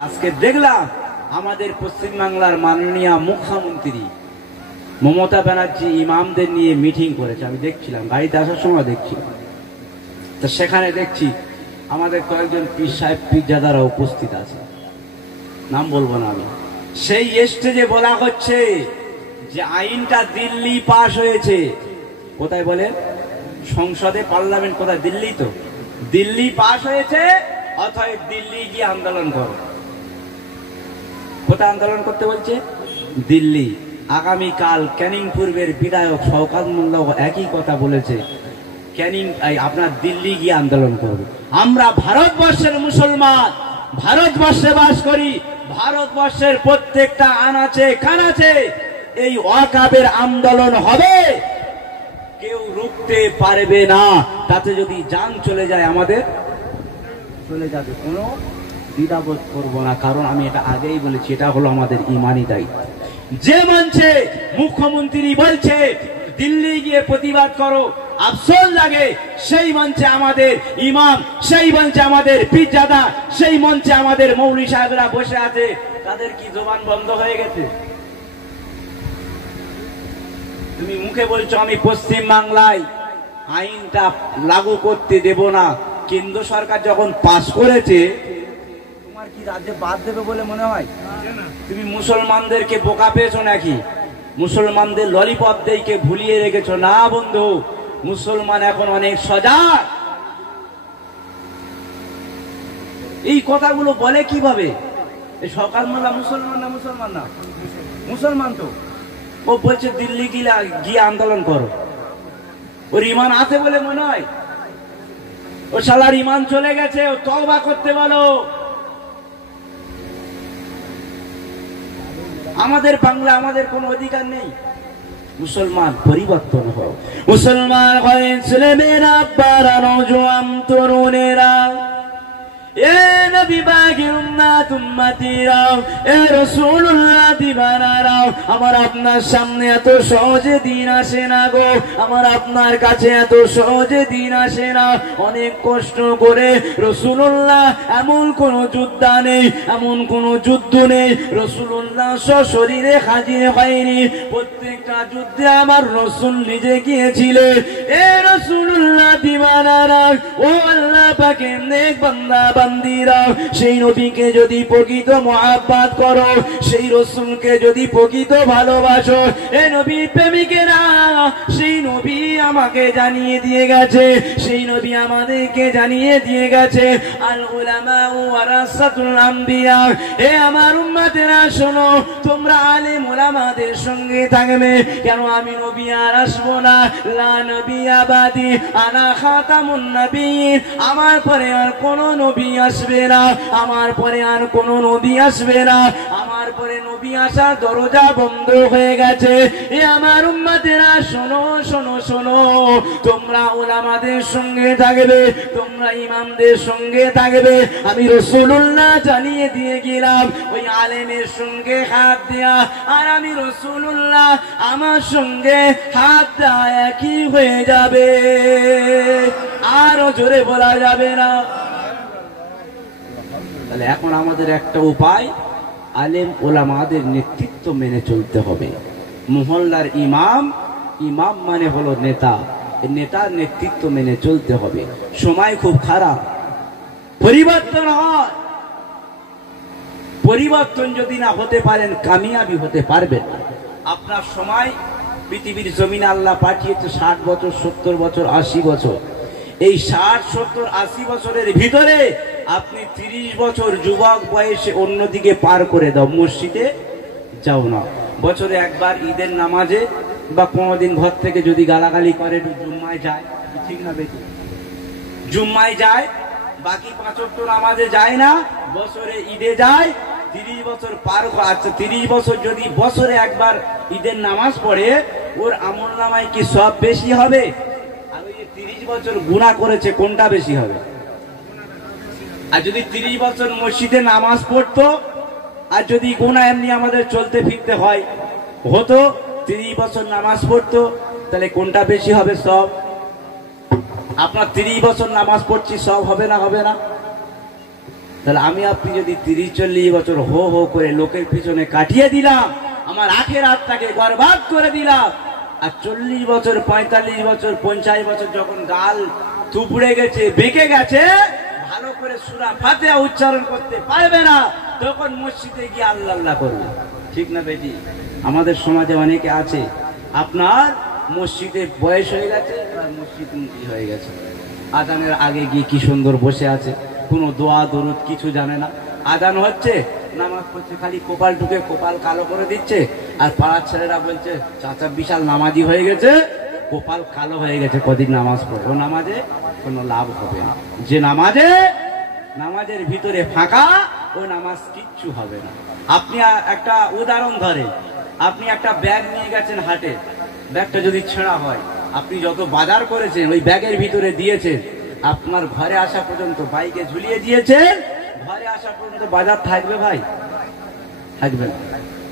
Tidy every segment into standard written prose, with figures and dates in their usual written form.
আজকে দেখলাম আমাদের পশ্চিমবাংলার মাননীয় মুখ্যমন্ত্রী মমতা ব্যানার্জি ইমামদের নিয়ে মিটিং করেছে। আমি দেখছিলাম, গাড়িতে আসার সময় দেখছিলাম। তো সেখানে দেখছি আমাদের কয়েকজন পীর সাহেব পীরজাদারা উপস্থিত আছে, নাম বলবো না আমি। সেই স্টেজে বলা হচ্ছে যে আইনটা দিল্লি পাশ হয়েছে। কোথায় বলে? সংসদে, পার্লামেন্ট কোথায়? দিল্লি। তো দিল্লি পাশ হয়েছে, অতএব দিল্লি গিয়ে আন্দোলন করো। কোথায় আন্দোলন করতে বলছে? দিল্লি। আগামীকাল ক্যানিং পূর্বের বিধায়ক শওকত মোল্লা একই কথা বলেছে, ক্যানিং আপনার দিল্লি গিয়ে আন্দোলন করবে। আমরা ভারতবর্ষের মুসলমান, ভারতবর্ষে বাস করি। ভারতবর্ষের প্রত্যেকটা আনাচে কানাচে এই ওয়াকাবের আন্দোলন হবে, কেউ রুখতে পারবে না। তাতে যদি জান চলে যায় আমাদের চলে যাবে, কোনো দ্বিধাবোধ করবো না। কারণ আমি এটা আগেই বলেছি, এটা হলো আমাদের ইমানি দায়িত্ব। যে মঞ্চে মুখ্যমন্ত্রী বলছে দিল্লি গিয়ে প্রতিবাদ করো, আফসোস লাগে সেই মঞ্চে আমাদের ইমাম, সেই মঞ্চে আমাদের পীরজাদা, সেই মঞ্চে আমাদের মৌলভী সাহেবরা বসে আছে। তাদের কি জবান বন্ধ হয়ে গেছে? তুমি মুখে বলছো আমি পশ্চিম বাংলায় আইনটা লাগু করতে দেব না, কেন্দ্র সরকার যখন পাস করেছে তোমার কি রাজ্যে বাদ দেবে বলে মনে হয়? তুমি মুসলমানদেরকে বোকা পেয়েছো নাকি? মুসলমানদের ললিপপ দেইকে ভুলিয়ে রেখেছো? না বন্ধু, মুসলমান এখন অনেক সজাগ। এই কথাগুলো বলে কিভাবে? এই সকাল মোল্লা মুসলমান না? মুসলমান না? মুসলমান তো। ও বলছে দিল্লি গিয়ে আন্দোলন করো। ওর ইমান আছে বলে মনে হয়? ও শালার ইমান চলে গেছে, ও তওবা করতে বলো। আমাদের বাংলা, আমাদের কোনো অধিকার নেই। মুসলমান পরিবর্তন হোক। মুসলমান হয়েন ছেলেমেয়েরা, আব্বারা, নওজোয়ান তরুণেরা, এ নবী পাকের উম্মত উম্মতিরা, এ রাসূলুল্লাহ দিবানারা, আমার আপনার সামনে এত সহজে দিন আসে না গো। আমার আপনার কাছে এত সহজে দিন আসে না। অনেক কষ্ট করে রাসূলুল্লাহ, এমন কোন যোদ্ধা নেই, এমন কোন যুদ্ধ নেই রাসূলুল্লাহ সশরীরে হাজির হয়নি। প্রত্যেকটা যুদ্ধে আমার রাসূল নিজে গিয়েছিলেন। এ রাসূলুল্লাহ দিবানারা, ও আল্লাহ পাকের নেক বান্দা বান্দিরা, সেই নবীকে যদি প্রকৃত মহাব্বত করো, সেই রাসূলকে যদি প্রকৃত ভালোবাসো, এ নবী প্রেমিকেরা, সেই নবী আমাকে জানিয়ে দিয়ে গেছে, সেই নবী আমাদেরকে জানিয়ে দিয়ে গেছে, আল উলামা ওয়ারাসাতুল আম্বিয়া। এ আমার উম্মতেরা শোনো, তোমরা আলেম উলামাদের সঙ্গে থাকবে। কেন? আমি নবী আর আসবো না। লা নবী আবাদি, আনা খাতামুন নবিয়্যিন। আমার পরে আর কোন নবী আসবে না, আমার পরে আর কোন নবী আসবে না। আমার পরে নবী আসার দরজা বন্ধ হয়ে গেছে। এ আমার উম্মতেরা শোনো শোনো শোনো, তোমরা উলামাদের সঙ্গে থাকবে, তোমরা ইমামদের সঙ্গে থাকবে। আমি রাসূলুল্লাহ জানিয়ে দিয়ে গেলাম, ওই আলেমের সঙ্গে হাত দেয়া আর আমি রাসূলুল্লাহ আমার সঙ্গে হাত দেয়া একই হয়ে যাবে, আরো জোরে বলা যাবে না। তাহলে এখন আমাদের একটা উপায়, আলেম ওলামাদের নেতৃত্ব মেনে চলতে হবে। মহল্লার ইমাম, ইমাম মানে হলো নেতা, নেতার নেতৃত্ব মেনে চলতে হবে। সময় খুব খারাপ, পরিবর্তন হয়। পরিবর্তন যদি না হতে পারেন, কামিয়াবি হতে পারবেন না। আপনার সময় পৃথিবীর জমিনে আল্লাহ পাঠিয়েছে 60 বছর, 70 বছর, 80 বছর। এই 60, 70, 80 বছরের ভিতরে আপনি 30 বছর যুবক বয়সে অন্যদিকে পার করে দাও, মসজিদে যাও না। বছরে একবার ঈদের নামাজে বা কোনোদিন ঘর থেকে যদি গালাগালি করে, জুম্মায় যায়, ঠিক না বেশি? জুম্মায় যায়, বাকি 5 ওয়াক্ত নামাজে যায় না, বছরে ঈদে যায়। 30 বছর পার, আচ্ছা 30 বছর যদি বছরে একবার ঈদের নামাজ পড়ে, ওর আমল নামায় কি সব বেশি হবে? আর ওই 30 বছর গুনাহ করেছে, কোনটা বেশি হবে? আর যদি 30 বছর মসজিদে নামাজ পড়তো, আর যদি গুনাহ এমনি আমাদের চলতে ফিরতে হয় হতো, 30 বছর নামাজ পড়তো, তাহলে কোনটা বেশি হবে সব? আপনার 30 বছর নামাজ পড়ছি, সব হবে না? হবে না? তাহলে আমি আপনি যদি 30-40 বছর হো হো করে লোকের পিছনে কাটিয়ে দিলাম, আমার আখিরাতটাকে বরবাদ করে দিলাম, আর 40 বছর 45 বছর 50 বছর যখন গাল তুবড়ে গেছে বেঁকে গেছে, ভালো করে সূরা ফাতিহা উচ্চারণ করতে পারবে না, তখন মসজিদে গিয়ে আল্লাহ আল্লাহ করবে। ঠিক না বেটি? আমাদের সমাজে অনেকে আছে, আপনার মসজিদে বয়স হয়ে গেছে, আর মসজিদ মুখী হয়ে গেছে, আজানের আগে গিয়ে কি সুন্দর বসে আছে, কোনো দোয়া দরুদ কিছু জানে না। আজান হচ্ছে, নামাজ পড়ছে, খালি কপাল ঢুকে কপাল কালো করে দিচ্ছে, আর পাড়ার ছেলেরা বলছে চাচা বিশাল নামাজি হয়ে গেছে, কপাল কালো হয়ে গেছে, কদিন নামাজ পড়বে। ও নামাজে কোনো লাভ হবে না। যে নামাজের ভিতরে ফাঁকা, ও নামাজ কিচ্ছু হবে না। আপনি একটা উদাহরণ ধরে, আপনি একটা ব্যাগ নিয়ে গেছেন হাটে, ব্যাগটা যদি ছেঁড়া হয়, আপনি যত বাজার করেছেন ওই ব্যাগের ভিতরে দিয়েছেন, আপনার ঘরে আসা পর্যন্ত বাইকে ঝুলিয়ে দিয়েছেন, ঘরে আসা পর্যন্ত বাজার থাকবে ভাই? থাকবে না।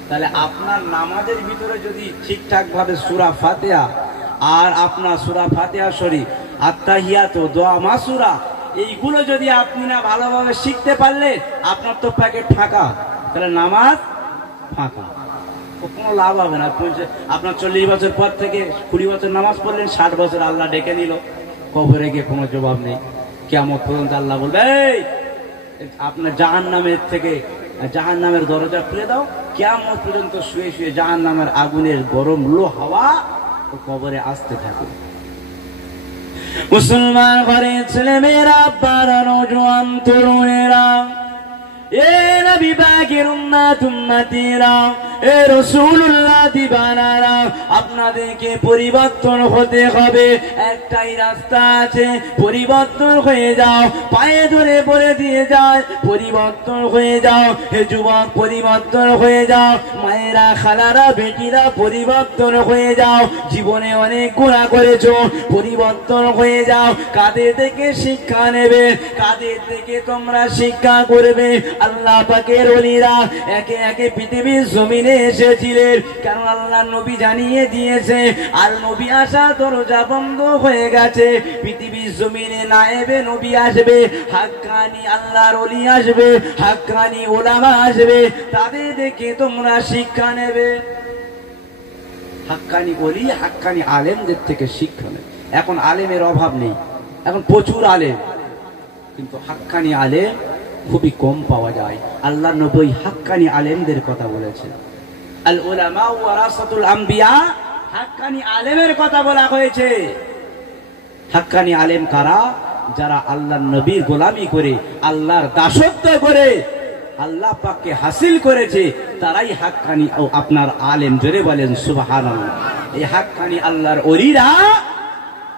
তাহলে আপনার নামাজের ভিতরে যদি ঠিকঠাক ভাবে সূরা ফাতিহা আর আপনার সূরা ফাতিহা শরীফ, আত্তাহিয়াত, দোয়া মাসুরা, এইগুলো যদি আপনি না ভালোভাবে শিখতে পারলে, আপনার তো প্যাকেট ফাঁকা, তাহলে নামাজ ফাঁকা, কোনো লাভ হবে না। আপনার 40 বছর পর থেকে 20 বছর নামাজ পড়লেন, 60 বছর আল্লাহ ডেকে নিল, কবরে গিয়ে কোনো জবাব নেই। কিয়ামত পর্যন্ত আল্লাহ বলবে, এই আপনার জাহান্নামের দরজা খুলে দাও, কিয়ামত পর্যন্ত শুয়ে শুয়ে জাহান্নামের আগুনের গরম লো হাওয়া ও কবরে আসতে থাকে। মুসলমান ঘরের ছেলে মেয়েরা, আব্বারা, নওজোয়ান তরুণেরা, এ নবী পাকের উম্মত উম্মতিরা, এ রাসূলুল্লাহ দিবানারা, আপনাদেরকে পরিবর্তন হতে হবে। একটাই রাস্তা আছে, পরিবর্তন হয়ে যাও। পায়ে ধরে বলে দিয়ে যায়, পরিবর্তন হয়ে যাও। হে যুবক, পরিবর্তন হয়ে যাও। মায়েরা, খালারা, বেটিরা, পরিবর্তন হয়ে যাও। জীবনে অনেক গুনাহ করেছো, পরিবর্তন হয়ে যাও। কাদের থেকে শিক্ষা নেবে, কাদের থেকে তোমরা শিক্ষা করবে? আল্লাহ পাকের ওলিরা একে একে পৃথিবীর জমিনে এসেছিলেন, কারণ আল্লাহ নবী জানিয়ে দিয়েছে, আর নবী আসা দরজা বন্ধ হয়ে গেছে। পৃথিবীর জমিনে নায়েবে নবী আসবে, হাক্কানি আল্লাহর ওলি আসবে, হাক্কানি ওলামা আসবে, তাদের দেখে তোমরা শিক্ষা নেবে। হাক্কানি ওলি, হাক্কানি আলেমদের থেকে শিক্ষা নেবে। এখন আলেমের অভাব নেই, এখন প্রচুর আলেম, কিন্তু হাক্কানি আলেম খুবই কম পাওয়া যায়। আল্লাহ নবী হাক্কানি আলেমদের কথা বলেছে, আল উলামা ওয়ারাসাতুল আম্বিয়া, হাক্কানি আলেমের কথা বলা হয়েছে। হাক্কানি আলেম কারা? যারা আল্লাহর নবীর গোলামি করে, আল্লাহর দাসত্ব করে আল্লাহ পাককে হাসিল করেছে, তারাই হাক্কানি ও আপনার আলেম। জোরে বলেন সুবহানাল্লাহ। এই হাক্কানি আল্লাহর ওলিরা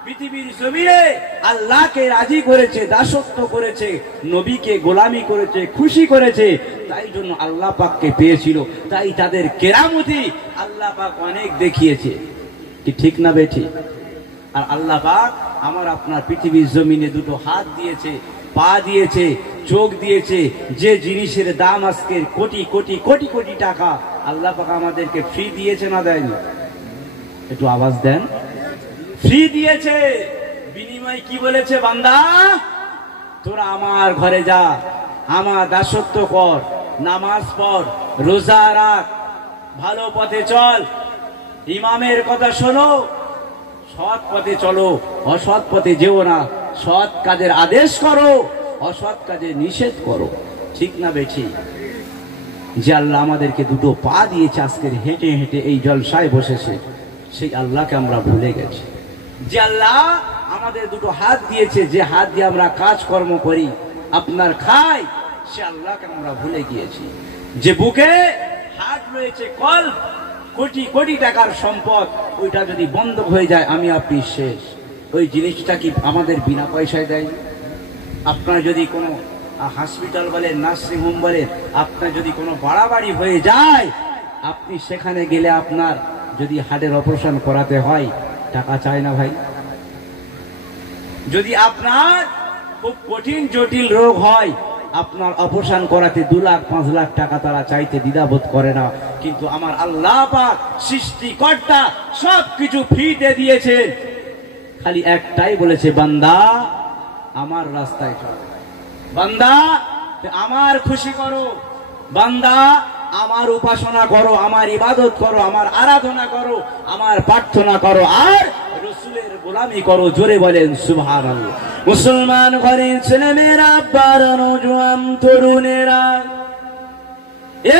পৃথিবীর জমিনে আল্লাহকে রাজি করেছে, দাসত্ব করেছে, নবীকে গোলামি করেছে, খুশি করেছে, তাই জন্য আল্লাহ পাককে পেয়েছিল। তাই তাদের কেরামতি আল্লাহ পাক অনেক দেখিয়েছে। কি ঠিক না বেঠি? আর আল্লাহ পাক আমার আপনার পৃথিবীর জমিনে দুটো হাত দিয়েছে, পা দিয়েছে, চোখ দিয়েছে, যে জিনিসের দাম আজকের কোটি কোটি কোটি কোটি টাকা, আল্লাহ পাক আমাদেরকে ফ্রি দিয়েছে না দেয়নি? একটু আওয়াজ দেন। ফ্রি দিয়েছে। বিনিময় কি বলেছে? বান্দা, তোরা আমার ঘরে যা, আমার দাসত্ব কর, নামাজ পড়, রোজা রাখ, ভালো পথে চল, ইমামের কথা শোনো, সৎ পথে চলো, অসৎ পথে যেও না, সৎ কাজের আদেশ করো, অসৎ কাজে নিষেধ করো। ঠিক না বেঠি? যে আল্লাহ আমাদেরকে দুটো পা দিয়েছে, আজকের হেঁটে হেঁটে এই জলসায় বসেছে, সেই আল্লাহকে আমরা ভুলে গেছি। যে আল্লাহ আমাদের দুটো হাত দিয়েছে, যে হাত দিয়ে আমরা কাজকর্ম করি, আপনার খাই, সে আল্লাহকে আমরা ভুলে গিয়েছি। যে বুকে হাত রয়েছে, কল কোটি কোটি টাকার সম্পদ, ওইটা যদি বন্ধ হয়ে যায়, আমি আপনি শেষ। ওই জিনিসটা কি আমাদের বিনা পয়সায় দেয়? আপনার যদি কোনো হসপিটাল বলেন, নার্সিং হোম বলেন, আপনার যদি কোনো বাড়াবাড়ি হয়ে যায়, আপনি সেখানে গেলে আপনার যদি হার্টের অপারেশন করাতে হয়, টাকা চায় না ভাই? যদি আপনার খুব কঠিন জটিল রোগ হয়, আপনার অপারেশন করাতে 2 লাখ 5 লাখ টাকা তারা চাইতে দ্বিধাবোধ করে না। কিন্তু আমার আল্লাহ পাক সৃষ্টিকর্তা সবকিছু ফ্রিতে দিয়েছে, খালি একটাই বলেছে, বান্দা আমার রাস্তায় চল, বান্দা আমার খুশি করো, বান্দা আমার উপাসনা করো, আমার ইবাদত করো, আমার আরাধনা করো, আমার প্রার্থনা করো, আর রাসূলের গোলামি করো। জোরে বলেন সুবহানাল্লাহ। মুসলমান ঘরের ছেলেমেয়েরা, আব্বারা, নওজোয়ান তরুণেরা,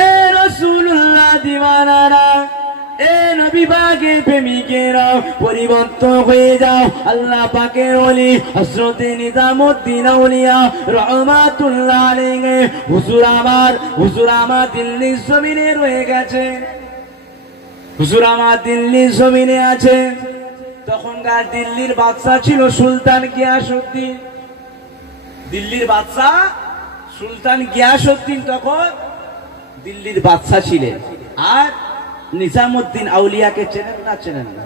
এ রাসূলুল্লাহ দিওয়ানারা, এ নবী পাকের প্রেমিকেরা, পরিবর্তন হয়ে যাও। আল্লাহ পাকের ওলি হযরত নিজামউদ্দিন আউলিয়া রাহমাতুল্লাহ আলাইহি হুজুর আমার দিল্লির জমিনে রয়ে গেছে, হুজুর আমার দিল্লির জমিনে আছে। তখনকার দিল্লির বাদশা ছিল সুলতান গিয়াসউদ্দিন। দিল্লির বাদশা সুলতান গিয়াসউদ্দিন তখন দিল্লির বাদশা ছিলেন। আর নিজামউদ্দিন আউলিয়াকে চেনেন না? চেনেন না?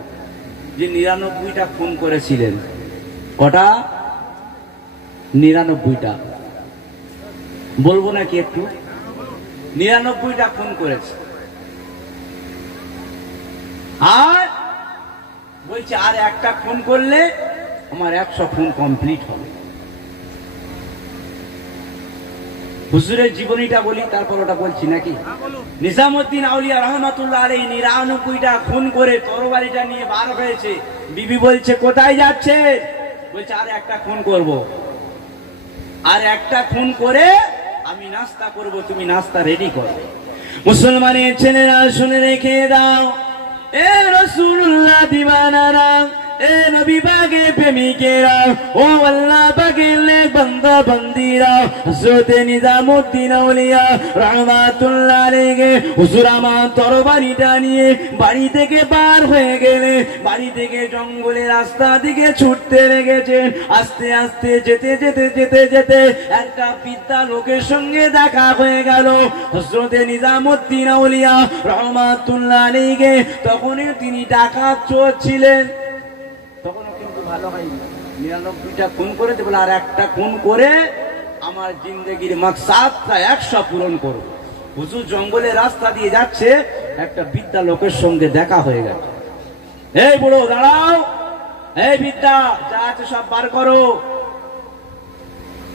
যে ৯৯টা খুন করেছিলেন। কটা? ৯৯টা। বলবো নাকি একটু? ৯৯টা খুন করেছে। আর বলছে আর একটা খুন করলে আমার ১০০ খুন কমপ্লিট হবে। হুজুরের জীবনীটা বলি, তারপর ওটা বলছি নাকি? নিজামউদ্দিন আউলিয়া রাহমাতুল্লাহ আলাইহি ৯৯টা খুন করে তরবারিটা নিয়ে বার হয়েছে। বিবি বলছে কোথায় যাচ্ছে? বলছে আর একটা খুন করব, আর একটা খুন করে আমি নাস্তা করব, তুমি নাস্তা রেডি করো। মুসলমানের ছেলেরা শুনে রেখে দাও, এ রাসূলুল্লাহ দিওয়ানারা, এ নবী পাকের প্রেমিকেরা, ও আল্লাহ পাকের নেক বান্দা বান্দীরা, হযরত নিজামউদ্দিন আউলিয়া রাহমাতুল্লাহ আলাইহি হুজুর আমার তরবারিটা নিয়ে বাড়ি থেকে বার হয়ে গেলে, বাড়ি থেকে জঙ্গলের রাস্তা দিকে ছুটতে লেগেছেন। আস্তে আস্তে যেতে যেতে যেতে যেতে একটা বৃদ্ধা লোকের সঙ্গে দেখা হয়ে গেল। হযরত নিজামউদ্দিন আউলিয়া রাহমাতুল্লাহ আলাইহি তখনই তিনি ডাকাত চোর ছিলেন। তখনও কিন্তু ভালো হয়নি। ৯৯টা খুন করেছে বলে আর একটা খুন করে আমার জিন্দেগির মাকসাদটা ১০০ পূরণ করব। হুজুর জঙ্গলের রাস্তা দিয়ে যাচ্ছে, একটা বৃদ্ধা লোকের সঙ্গে দেখা হয়ে গেছে। এই বুড়ো দাঁড়াও, এই বৃদ্ধা যা আছে সব বার করো,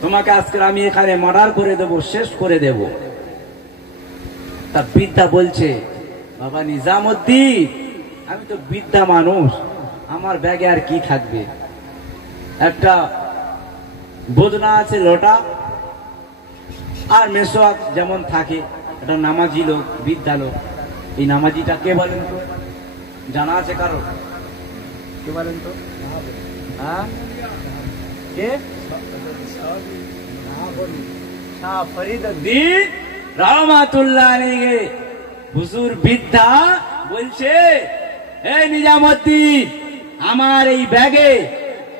তোমাকে আজকে আমি এখানে মার্ডার করে দেব, শেষ করে দেব। তা বৃদ্ধা বলছে, বাবা নিজামউদ্দিন, আমি তো বৃদ্ধা মানুষ, আমার ব্যাগে আর কি থাকবে? একটা বোদনা আছে, লোটা আর মেসোয়াক যেমন থাকে। একটা নামাজি লোক, বৃদ্ধা লোক। এই নামাজিটা কে বলেন তো? জানা আছে কারো? কে বলেন তো? হ্যাঁ, কে? শাহ ফরিদউদ্দিন রাহমাতুল্লাহ আলাইহি। হুজুর বৃদ্ধা বলছে, এই নিজামউদ্দিন, আমার এই ব্যাগে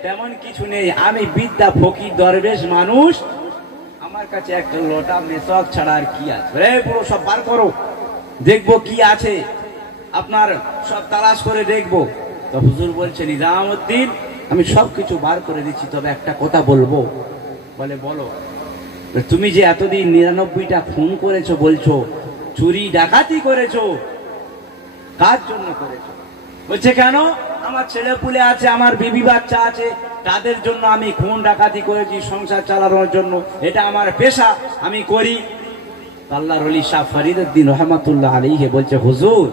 তেমন কিছু নেই, আমি বিদ্যা ফকির দরবেশ মানুষ, আমার কাছে একটা লোটা মেসওয়াক ছাড়া আর কি আছে? পুরো সব বার করো, দেখবো কি আছে, আপনার সব তালাশ করে দেখবো। তো হুজুর বলছে, নিজামউদ্দিন, আমি সবকিছু বার করে দিচ্ছি, তবে একটা কথা বলবো। বলে বলো। তুমি যে এতদিন ৯৯টা খুন করেছো বলছো, চুরি ডাকাতি করেছো, কার জন্য করেছো? বলছে কেন? আমার ছেলে পুলে আছে, আমার বিবি বাচ্চা আছে, তাদের জন্য আমি খুন ডাকাতি করেছি, সংসার চালানোর জন্য, এটা আমার পেশা, আমি করি। আল্লাহর ওলি শাহ ফরিদউদ্দিন রহমাতুল্লাহ আলাইহি বলছে, হুজুর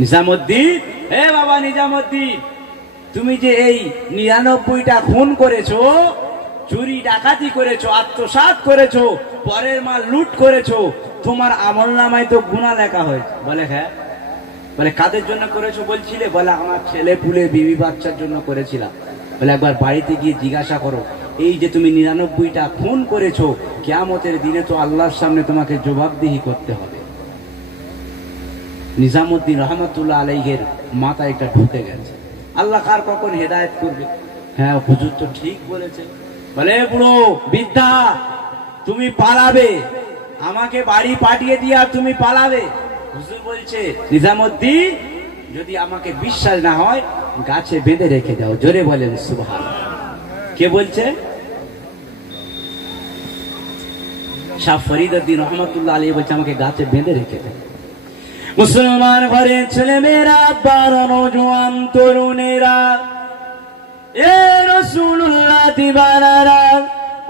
নিজামউদ্দিন, হে বাবা নিজামউদ্দিন, তুমি যে এই ৯৯টা খুন করেছো, চুরি ডাকাতি করেছো, আত্মসাৎ করেছো, পরের মাল লুট করেছো, তোমার আমলনামায় তো গুনাহ লেখা হয়েছে। বলে হ্যাঁ। বলে কাদের জন্য করেছো বলছিলে? বলে আমার ছেলে পুলে বিবি বাচ্চার জন্য করেছিলাম। বলে একবার বাড়িতে গিয়ে জিজ্ঞাসা করো, এই যে তুমি ৯৯টা খুন করেছো, কিয়ামতের দিনে তো আল্লাহর সামনে তোমাকে জবাবদিহি করতে হবে। নিজামউদ্দিন রহমাতুল্লাহ আলাইহির মাথায় এটা ঢুকে গেছে, আল্লাহ কার কখন হেদায়েত করবে। হ্যাঁ হুজুর তো ঠিক বলেছে। বলে বুড়ো বৃদ্ধা, তুমি পালাবে, আমাকে বাড়ি পাঠিয়ে দিয়ে আর তুমি পালাবে? হুজুর বলছে, নিজামউদ্দিন, যদি আমাকে বিশ্বাস না হয় গাছে বেঁধে রেখে দাও। জোরে বলেন সুবহানাল্লাহ। কে বলছে? শাহ ফরিদউদ্দিন রহমাতুল্লাহ আলাইহি বলছে, আমাকে গাছে বেঁধে রেখে দাও। মুসলমান ঘরের ছেলে মেয়েরা, আব্বারা, নওজোয়ান তরুণেরা, এ রাসূলুল্লাহ দিওয়ানারা,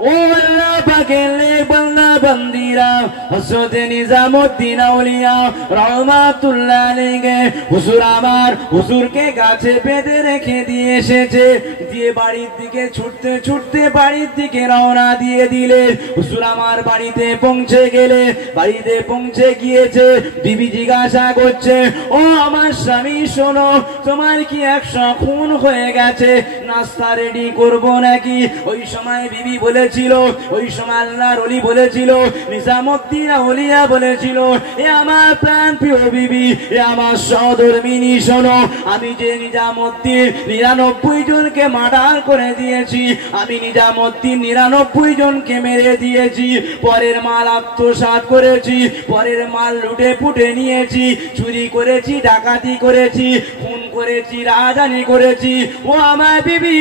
ও ও আল্লাহ পাকের নেক বান্দা বান্দিরা, হযরত নিজামউদ্দিন আউলিয়া রাহমাতুল্লাহ আলাইহি হুজুর আমার হুজুরকে গাছে বেঁধে রেখে দিয়ে এসেছে, দিয়ে বাড়ির দিকে ছুটতে ছুটতে বাড়ির দিকে রওনা দিয়ে দিলে। হুজুর আমার বাড়িতে পৌঁছে গেলে, বাড়িতে পৌঁছে গিয়েছে, বিবি জিজ্ঞাসা করছে, ও আমার স্বামী শোনো, তোমার কি 100 খুন হয়ে গেছে, নাস্তা রেডি করব নাকি? ওই সময় বিবি বলেছিল, ওই সময় আল্লাহর ওলি বলেছিল, নিজামউদ্দিন আউলিয়া বলেছিল, এ আমার প্রাণ প্রিয় বিবি, এ আমার সহধর্মিনী শোনো, আমি যে নিজামউদ্দিন 99 জনকে মার্ডার করে দিয়েছি, আমি নিজামউদ্দিন 99 জনকে মেরে দিয়েছি, পরের মাল আত্মসাৎ করেছি, পরের মাল লুটে পুটে নিয়েছি, চুরি করেছি, ডাকাতি করেছি, খুন করেছি, রাজধানী করেছি। ও আমার বিবি,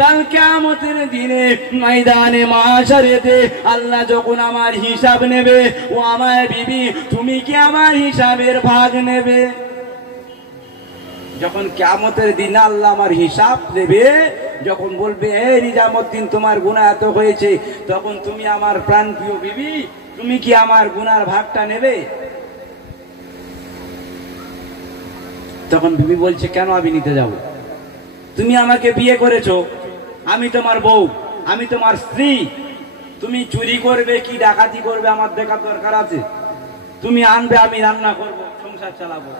কাল কিয়ামতের দিনে ময়দানে মাশারেতে আল্লাহ যখন আমার হিসাব নেবে, ও আমার বিবি, তুমি কি আমার হিসাবের ভাগ নেবে? যখন কিয়ামতের দিন আল্লাহ আমার হিসাব নেবে, যখন বলবে, হে নিজামউদ্দিন তোমার গুনাহ এত হয়েছে, তখন তুমি আমার প্রাণপ্রিয় বিবি, তুমি কি আমার গুনার ভাগটা নেবে? তখন বিবি বলছে, কেন আমি নিতে যাব? তুমি আমাকে বিয়ে করেছো, আমি তোমার বউ, আমি তোমার স্ত্রী, তুমি চুরি করবে কি ডাকাতি করবে আমার দেখার দরকার আছে? তুমি আনবে, আমি রান্না করব, সংসার চালাবো।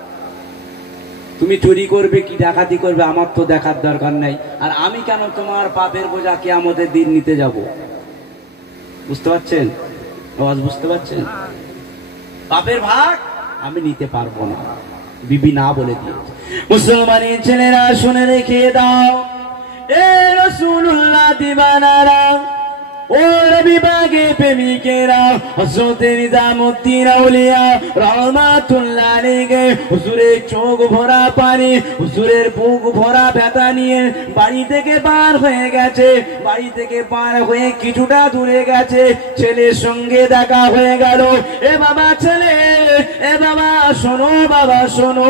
তুমি চুরি করবে কি ডাকাতি করবে আমার তো দেখার দরকার নাই। আর আমি কেন তোমার পাপের বোঝা কিয়ামতের দিন নিতে যাব? বুঝতে পারছেন? আওয়াজ বুঝতে পারছেন? পাপের ভাগ আমি নিতে পারবো না, বিবি না বলে দিয়েছে। মুসলমানের ছেলেরা শুনে রেখে দাও, এ রাসূলুল্লাহ দিবানারা, ও রবি বাগে প্রেমিকেরা, হযরত নিজামউদ্দিন আউলিয়া রাহমাতুল্লাহ আলাইহি হুজুরের চোখ ভরা পানি, হুজুরের বুক ভরা ব্যথা নিয়ে বাড়ি থেকে পার হয়ে গেছে। বাড়ি থেকে পার হয়ে কিছুটা দূরে গেছে, ছেলের সঙ্গে দেখা হয়ে গেল। এ বাবা ছেলে, এ বাবা শোনো, বাবা শোনো,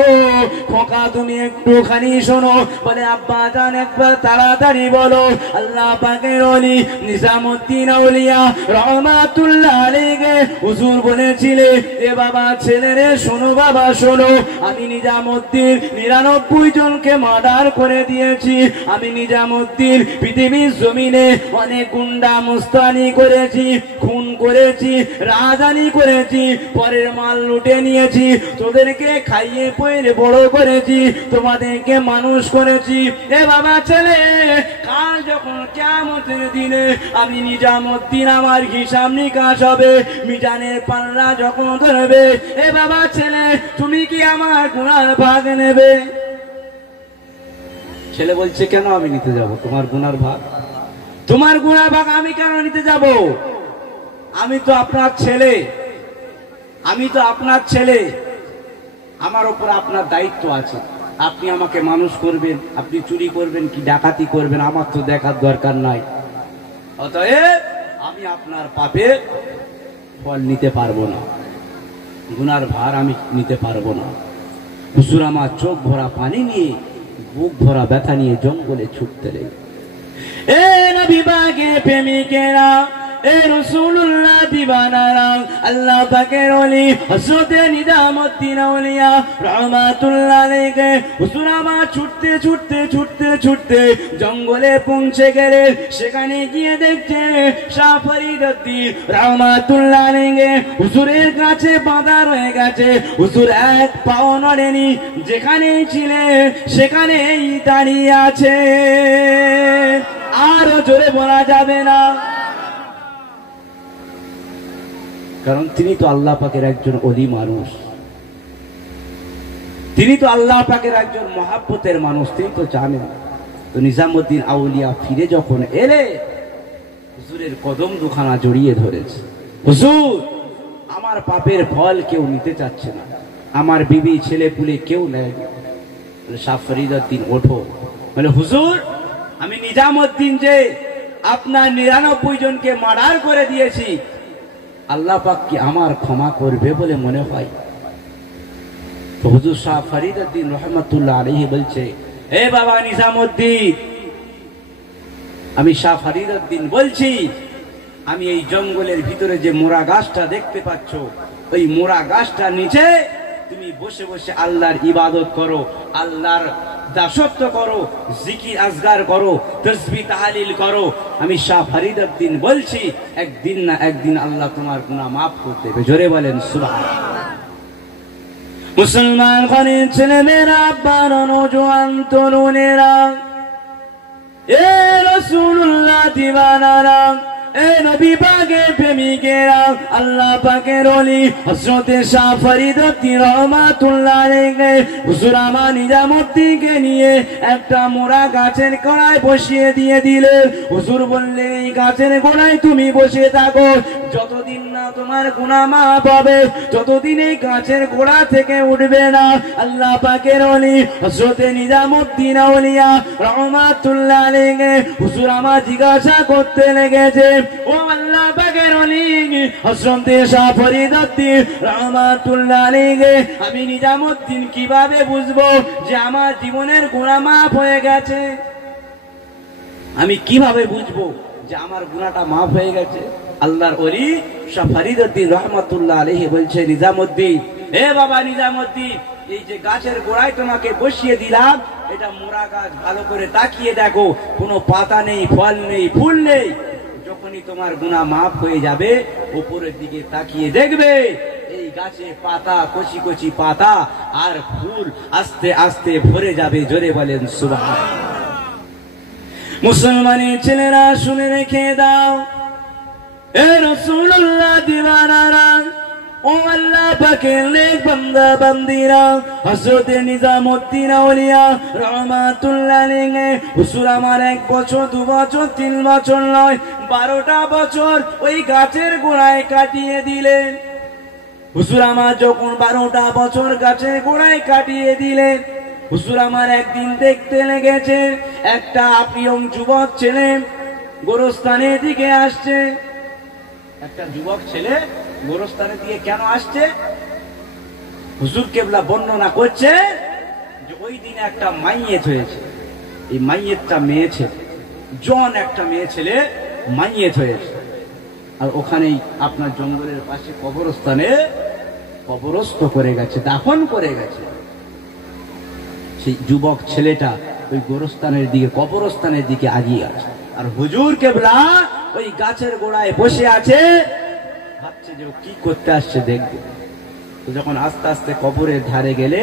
খোকা তুমি একটুখানি শোনো। বলে, আব্বা জান একবার তাড়াতাড়ি বলো। আল্লাহ পাকের ওলি নিজামউদ্দিন আউলিয়া রাহমাতুল্লাহ আলাইহি হুজুর বলেছিলেন, এ বাবা ছেলে রে শোনো, বাবা শোনো, আমি নিজামউদ্দিন 99 জনকে মার্ডার করে দিয়েছি। আমি নিজামউদ্দিন পৃথিবীর জমিনে অনেক গুন্ডা মুস্তানি করেছি, খুন করেছি, রাজধানী করেছি, পরের মাল লুটে নিয়েছি, তোদেরকে খাইয়ে পয়রে বড় করেছি, তোমাদেরকে মানুষ করেছি। এ বাবা ছেলে, কাল যখন কিয়ামতের দিনে আমি নিজামউদ্দিন আমার হিসাব নিকাশ হবে, মিজানের পাল্লা যখন ধরবে, এ বাবা ছেলে তুমি কি আমার গুনার ভাগ নেবে? ছেলে বলছে, কেন আমি নিতে যাব তোমার গুনার ভাগ? তোমার গুনার ভাগ আমি কেন নিতে যাব? আমি তো আপনার ছেলে, আমি তো আপনার ছেলে, আমার উপর আপনার দায়িত্ব আছে। আপনি আমাকে মানুষ করবেন, আপনি চুরি করবেন কি ডাকাতি করবেন আমার তো দেখার দরকার নাই। অতএব আমি আপনার পাপের ফল নিতে পারবো না, গুনার ভার আমি নিতে পারবো না। হুজুর আমার চোখ ভরা পানি নিয়ে, বুক ভরা ব্যথা নিয়ে জঙ্গলে ছুটতে লেগে। এ নবী পাকের প্রেমিকেরা, এ রাসূলুল্লাহ দিবানারা, আল্লাহ পাকের ওলি হযরত নিজামউদ্দিন আউলিয়া রাহমাতুল্লাহ আলাইহি হুজুর আমার ছুটতে ছুটতে ছুটতে ছুটতে জঙ্গলে পৌঁছে গেলেন। সেখানে গিয়ে দেখছে শাহ ফরিদউদ্দিন রাহমাতুল্লাহ আলাইহি হুজুরের কাছে বাঁধা রয়ে গেছে। হুজুর এক পাও নড়েনি, যেখানেই ছিলেন সেখানেই দাঁড়িয়ে আছে। আরো জোরে বলা যাবে না, কারণ তিনি তো আল্লাহ পাকের একজন ওলি মানুষ, তিনি তো আল্লাহ পাকের একজন মহাব্বতের মানুষ, তিনি তো জানেন। তো নিজামউদ্দিন আউলিয়া ফিরে যখন এলে, হুজুরের কদম দুখানা জড়িয়ে ধরেছে। হুজুর, আমার পাপের ফল কেউ নিতে চাচ্ছে না, আমার বিবি ছেলে পুলে কেউ নেয়। শাহ ফরিদউদ্দিন ওঠো। বলে, হুজুর আমি নিজামউদ্দিন যে আপনার 99 জনকে মার্ডার করে দিয়েছি, আল্লাহ পাক কি আমার ক্ষমা করবে বলে মনে হয়? তো হুজুর শাহ ফরিদউদ্দিন রহমাতুল্লাহ আলাইহি বলছে, হে বাবা নিজামউদ্দিন, আমি শাহ ফরিদউদ্দিন বলছি, আমি এই জঙ্গলের ভিতরে যে মোরা গাছটা দেখতে পাচ্ছ, ওই মোরা গাছটা নিচে তুমি বসে বসে আল্লাহর ইবাদত করো, আল্লাহর দাসত্ব করো, জিকির আজগার করো, তাসবিহ তাহলিল করো। আমি শাহ ফরিদউদ্দিন বলছি, একদিন না একদিন আল্লাহ তোমার গুনাহ মাফ করতে দেবে। জোরে বলেন সুবহানাল্লাহ। মুসলমান ঘরের ছেলেমেয়েরা, আব্বারা, নওজোয়ান তরুণেরা, এ রাসূলুল্লাহ দিওয়ানারা, এ নবী পাকের প্রেমিকেরা, আল্লাহ পাকের ওলি হযরত শাহ ফরিদউদ্দিন রহমাতুল্লাহ আলাইহি হুজুর আমার নিজামুদ্দিনকে নিয়ে একটা মোরা গাছের গোড়ায় বসিয়ে দিয়ে দিলেন। হুজুর বললেন, এই গাছের গোড়ায় তুমি বসে থাকো, যতদিন না তোমার গুনাহ মাফ হবে, যতদিন এই গাছের গোড়া থেকে উঠবে না। আল্লাহ পাকের ওলি হযরত নিজামুদ্দিন আউলিয়া রহমাতুল্লাহ আলাইহি হুজুর আমার জিজ্ঞাসা করতে লেগেছে, ও আল্লাহ পাকের ওলি হযরত শাহ ফরিদউদ্দিন রহমাতুল্লাহ আলাইহি, আমি নিজামুদ্দিন কিভাবে বুঝবো যে আমার জীবনের গুনাহ মাফ হয়ে গেছে? আমি কিভাবে বুঝবো যে আমার গুনাহটা মাফ হয়ে গেছে? আল্লাহর ওলি শাহ ফরিদউদ্দিন রহমাতুল্লাহ আলাইহি বলছে, নিজামুদ্দিন, হে বাবা নিজামুদ্দিন, এই যে গাছের গোড়ায় তোমাকে বসিয়ে দিলাম, এটা মোরা গাছ, ভালো করে তাকিয়ে দেখো, কোনো পাতা নেই, ফল নেই, ফুল নেই। যখনই তোমার গুনাহ মাফ হয়ে যাবে, উপরের দিকে তাকিয়ে দেখবে এই গাছে পাতা, কচি কচি পাতা আর ফুল আস্তে আস্তে ভরে যাবে। জোরে বলেন সুবহানাল্লাহ। মুসলমানের ছেলেরা শুনে রেখে দাও, এ রাসূলুল্লাহ দিওয়ানারা, ও আল্লাহ পাকের নেক বান্দা বান্দিরা, হযরত নিজামুদ্দিন আউলিয়া রহমাতুল্লাহ আলাইহি হুজুর আমার 1 বছর 2 বছর 3 বছর নয়, 12টা বছর ওই গাছের গোড়ায় কাটিয়ে দিলেন। হুজুর আমার যখন 12টা বছর গাছের গোড়ায় কাটিয়ে দিলেন, হুজুর আমার একদিন দেখতে লেগেছে একটা আপিয়ং যুবক ছেলে গোরস্থানের দিকে আসছে। একটা যুবক ছেলে গোরস্থানের দিকে কেন আসছে? হুজুর কেবলা বর্ণনা করছে যে ওই দিনে একটা মাইয়েত হয়েছে। এই মাইয়েতটা মেয়ে ছেলে, জন একটা মেয়ে ছেলে মাইয়েত হয়েছে, আর ওখানেই আপনার জঙ্গলের পাশে কবরস্থানে কবরস্থ করে গেছে, দাফন করে গেছে। সেই যুবক ছেলেটা ওই গোরস্থানের দিকে, কবরস্থানের দিকে আগিয়ে আছে, আর হুজুর কেবলা ওই গাছের গোড়ায় বসে আছে, ভাবছে যে ও কি করতে আসছে দেখবে। তো যখন আস্তে আস্তে কবরের ধারে গেলে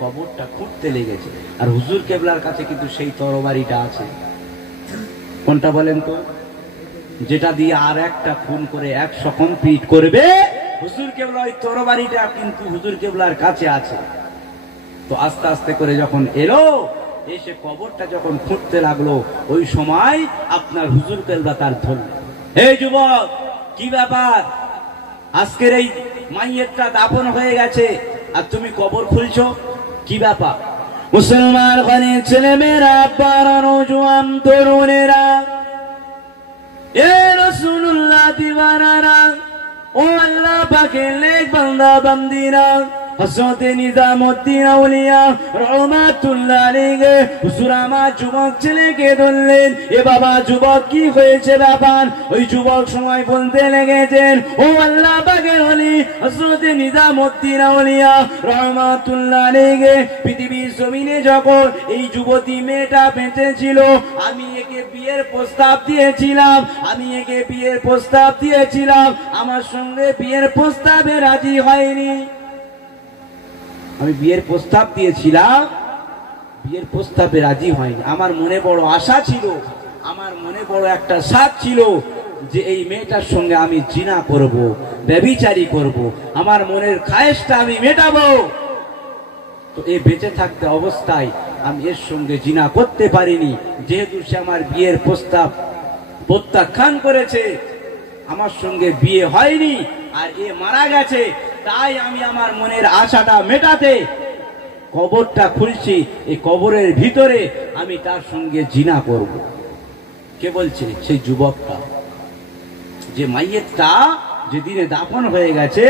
কবরটা খুঁড়তে লেগেছে, আর হুজুর কেবলার কাছে কিন্তু সেই তরবারিটা আছে। কোনটা বলেন তো? যেটা দিয়ে আর একটা খুন করে 100 কমপ্লিট করবে, হুজুর কেবলা ওই তরবারিটা কিন্তু হুজুর কেবলার কাছে আছে। তো আস্তে আস্তে করে যখন এলো, এসে কবরটা যখন খুঁড়তে লাগলো, ওই সময় আপনার হুজুর কেবলা তার ধরল, হে যুবক, কি ব্যাপার? আজকের এই মাইয়েরটা দাফন হয়ে গেছে আর তুমি কবর খুলছো, কি ব্যাপার? মুসলমান ঘরের ছেলে মেয়েরা, আব্বারা, নওজোয়ান তরুণেরা, এ রাসূলুল্লাহ দিওয়ানারা, ও আল্লাহ পাকের নেক বান্দা বান্দিরা, হযরত নিজামুদ্দিন আউলিয়া রহমাতুল্লাহ আলাইহি হুজুর আমার যুবক ছেলেকে ধরলেন, এ বাবা যুবক কি হয়েছে ব্যাপার? ওই যুবক সময় বলতে লেগেছেন, ও আল্লাহ পাকের ওলি হযরত নিজামুদ্দিন আউলিয়া রহমাতুল্লাহ আলাইহি, পৃথিবীর জমিনে যখন এই যুবতী মেয়েটা বেঁচে ছিল, আমি একে বিয়ের প্রস্তাব দিয়েছিলাম, আমার সঙ্গে বিয়ের প্রস্তাবে রাজি হয়নি। আমি বিয়ের প্রস্তাব দিয়েছিলাম, বিয়ের প্রস্তাবে রাজি হয়নি। আমার মনে বড় আশা ছিল, আমার মনে বড় একটা সাধ ছিল যে এই মেয়েটার সঙ্গে আমি জিনা করব, ব্যভিচারী করব, আমার মনের খায়েশটা আমি মেটাবো। তো এই বেঁচে থাকতে অবস্থায় আমি এর সঙ্গে জিনা করতে পারিনি, যেহেতু সে আমার বিয়ের প্রস্তাব প্রত্যাখ্যান করেছে, আমার সঙ্গে বিয়ে হয়নি, আর এ মারা গেছে। তাই আমি আমার মনের আশাটা মেটাতে কবরটা খুলছি, এই কবরের ভিতরে আমি তার সঙ্গে জিনা করব। কে বলছে? সেই যুবকটা, যে মাইয়েতটা যেদিনে দাফন হয়ে গেছে,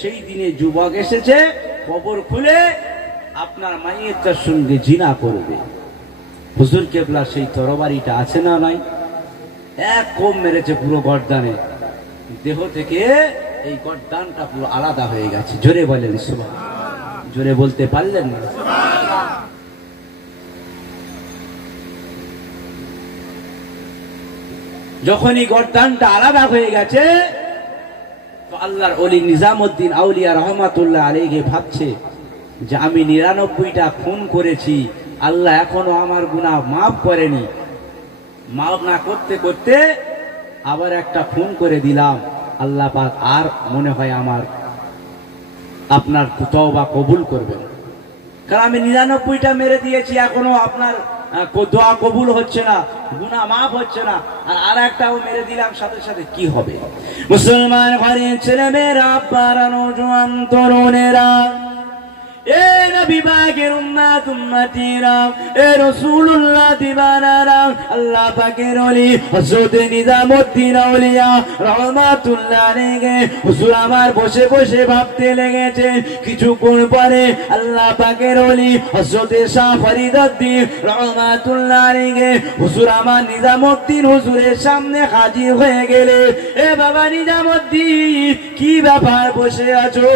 সেই দিনে যুবক এসেছে, কবর খুলে আপনার মাইয়েতটার সঙ্গে জিনা করবে। হুজুর কেবলা সেই তরবারিটা আছে না নাই? এক কোপ মেরেছে পুরো গর্দানে, দেহ থেকে এই গর্দানটা পুরো আলাদা হয়ে গেছে। জোরে বলেন সুবহানাল্লাহ। জোরে বলতে পারলেন না? যখনই গর্দানটা আলাদা হয়ে গেছে তো আল্লাহর ওলি নিজামউদ্দিন আউলিয়া রহমাতুল্লাহ আলাইহি ভাবছে যে আমি 99টা খুন করেছি, আল্লাহ এখনো আমার গুনাহ মাফ করেনি। মাফ না করতে করতে আবার একটা খুন করে দিলাম, আল্লাহ পাক আর মনে হয় আমার আপনার তওবা কবুল করবেন। কারণ আমি 99টা মেরে দিয়েছি, এখনো আপনার দোয়া কবুল হচ্ছে না, গুনাহ মাফ হচ্ছে না, আর একটাও মেরে দিলাম, সাথে সাথে কি হবে? মুসলমান ঘরের ছেলেমেয়েরা, আব্বারা, নওজোয়ান তরুণেরা, এ নবী পাকের উম্মত উম্মতিরা, এ রাসূলুল্লাহ দিওয়ানারা, আল্লাহ পাকের ওলি হযরত নিজামউদ্দিন আউলিয়া রাহমাতুল্লাহ আলাইহি হুজুর আমার বসে বসে ভাবতে লেগেছে। কিছুক্ষণ পরে আল্লাহ পাকের ওলি হযরত শাহ ফরিদউদ্দিন রাহমাতুল্লাহ আলাইহি হুজুর আমার নিজামউদ্দিন হুজুরের সামনে হাজির হয়ে গেলে, এ বাবা নিজামউদ্দিন কি ব্যাপার বসে আছো?